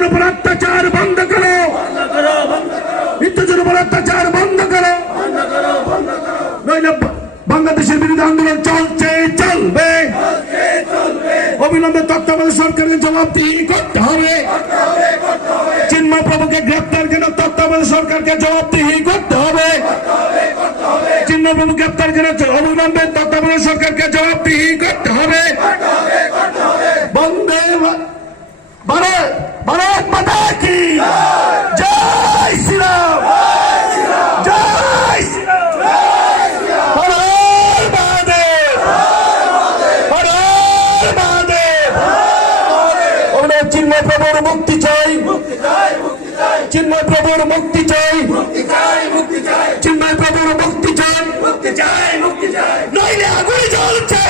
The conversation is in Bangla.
হিন্দুদের উপর অত্যাচার বন্ধ করো, হিন্দুদের উপর অত্যাচার বন্ধ করো, নইলে বাংলাদেশের বিরুদ্ধে আন্দোলন চলছে, চলবে। অবিলম্বে তত্ত্বাবধায়ক সরকারের জবাবদিহি করতে হবে। চিন্ময় প্রভুকে গ্রেপ্তার কেন তত্ত্বাবধায়ক সরকারকে জবাবদিহি করতে হবে। চিন্ময় প্রভু গ্রেপ্তার কেন অবিলম্বে তত্ত্বাবধায়ক সরকারকে জবাবদিহি করতে হবে। বন্দে ভারত, ভারত মাতা কি জয় শ্রীরাম, জয় শ্রীরাম, হর মহাদেব, হর মহাদেব। আমরা চিন্ময় প্রভুর মুক্তি চাই, চিন্ময় প্রভুর মুক্তি চাই, চিন্ময় প্রভুর মুক্তি চাই, নইলে আগুন জ্বলছে।